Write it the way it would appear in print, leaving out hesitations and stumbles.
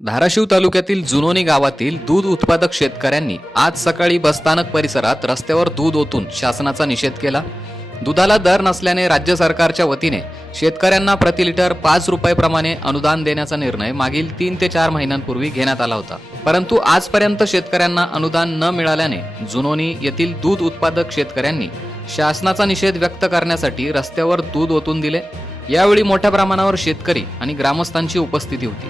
धाराशिव तालुक्यातील जुनोनी गावातील दूध उत्पादक शेतकऱ्यांनी आज सकाळी बसस्थानक परिसरात रस्त्यावर दूध ओतून शासनाचा निषेध केला। दुधाला दर नसल्याने राज्य सरकारच्या वतीने शेतकऱ्यांना प्रति लिटर 5 रुपये अनुदान देण्याचा निर्णय मागील 3 ते 4 महिन्यांपूर्वी घेण्यात आला होता। परंतु आजपर्यंत शेतकऱ्यांना अनुदान न मिळाल्याने जुनोनी येथील दूध उत्पादक शेतकऱ्यांनी शासनाचा निषेध व्यक्त करण्यासाठी रस्त्यावर दूध ओतून दिले। यावेळी मोठ्या प्रमाणावर शेतकरी आणि ग्रामस्थांची उपस्थिती होती।